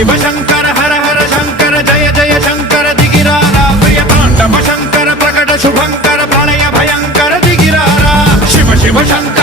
शिव शंकर हर हर शंकर जय जय शंकर दिगिरारा प्रिय तांडव शंकर प्रकट शुभंकर प्रलय भयंकर दिगिरारा शिव शिव शंकर